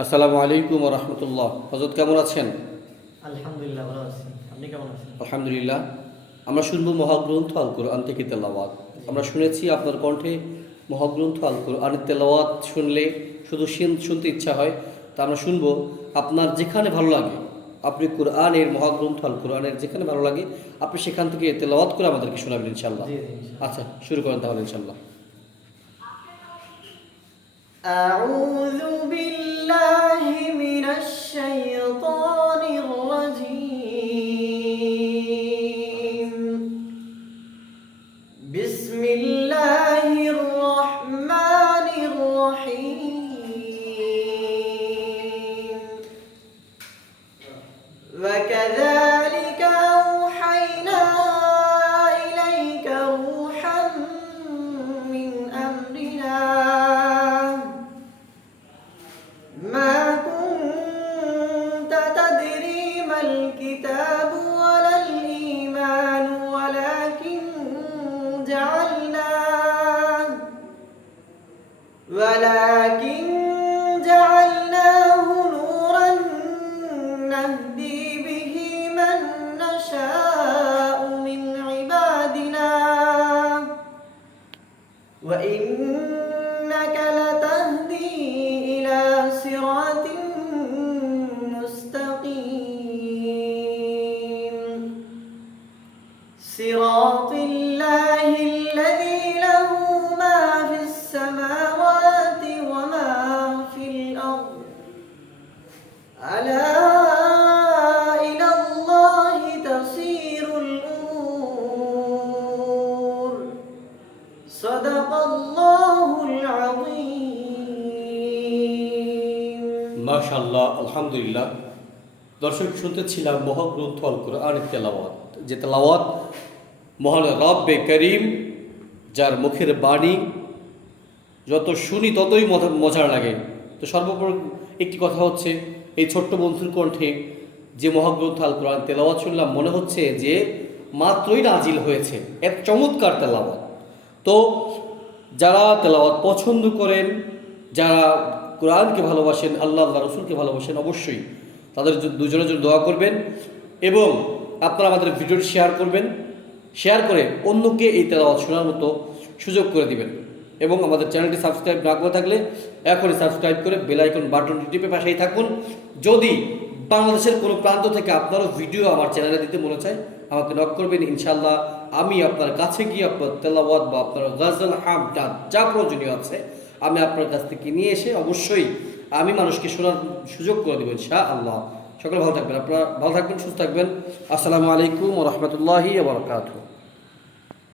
আসসালামু আলাইকুম ওয়া রাহমাতুল্লাহ। হযরত কেমন আছেন? আলহামদুলিল্লাহ ভালো আছি। আপনি কেমন আছেন? আলহামদুলিল্লাহ। আমরা শুনব মহাগ্রন্থ আল কোরআন থেকে তেলাওয়াত। জি। আমরা শুনেছি আপনার কণ্ঠে মহাগ্রন্থ আল কোরআনের তেলাওয়াত শুনলে শুধু শুনতে ইচ্ছা হয়। তা আমরা শুনব আপনার যেখানে ভালো লাগে, আপনি কোরআনের মহাগ্রন্থ আল কোরআনের যেখানে ভালো লাগে আপনি সেখান থেকে তেলাওয়াত করে আমাদেরকে শোনাবেন ইনশাআল্লাহ। জি, জি, ইনশাআল্লাহ। আচ্ছা, শুরু করেন তাহলে ইনশাআল্লাহ। أعوذ بالله من الشيطان الرجيم. بسم الله الرحمن الرحيم. وكذلك أوحينا إليك روحا من أمرنا ما كنت تدري ما الكتاب ولا الإيمان ولكن جعلناه نورا نهدي به من نشاء من عبادنا وإنك لتهدي إلى صراط مستقيم صراط الله الذي له ما في السماوات وما في الأرض ألا إلى الله تصير الأمور صدق الله العظيم. মাশাআল্লাহ, আলহামদুলিল্লাহ। দর্শক, শুনতেছিলাম মহাগ্রন্থ আল কোরআনের তেলাওয়াত। যে তেলাওয়াত মহান রব্বে করিম, যার মুখের বাণী যত শুনি ততই মজার লাগে। তো সর্বোপরি একটি কথা হচ্ছে, এই ছোট্ট বন্ধুর কণ্ঠে যে মহাগ্রন্থ আল কোরআন তেলাওয়াত শুনলাম, মনে হচ্ছে যে মাত্রই নাজিল হয়েছে। এত চমৎকার তেলাওয়াত। তো যারা তেলাওয়াত পছন্দ করেন, যারা কোরআনকে ভালোবাসেন, আল্লাহ রসুলকে ভালোবাসেন, অবশ্যই তাদের দুজনের জন্য দোয়া করবেন এবং আপনারা আমাদের ভিডিওটি শেয়ার করবেন। শেয়ার করে অন্যকে এই তেলাওয়াত শোনার মতো সুযোগ করে দিবেন এবং আমাদের চ্যানেলটি সাবস্ক্রাইব না করে থাকলে এখনই সাবস্ক্রাইব করে বেল আইকন বাটনটি টিপে পাশেই থাকুন। যদি বাংলাদেশের কোনো প্রান্ত থেকে আপনারও ভিডিও আমার চ্যানেলে দিতে মনে চায়, আমাকে নক করবেন। ইনশাআল্লাহ আমি আপনার কাছে গিয়ে আপনার তেলাওয়াত বা আপনার গজল, হামদ যা প্রয়োজনীয় আছে আমি আপনার কাছ থেকে নিয়ে এসে অবশ্যই আমি মানুষকে শোনার সুযোগ করে দেবো ইনশাআল্লাহ। সকলে ভালো থাকবেন, আপনারা ভালো থাকবেন, সুস্থ থাকবেন। আসসালামু আলাইকুম ওয়া রাহমাতুল্লাহি ওয়া বারাকাতুহু।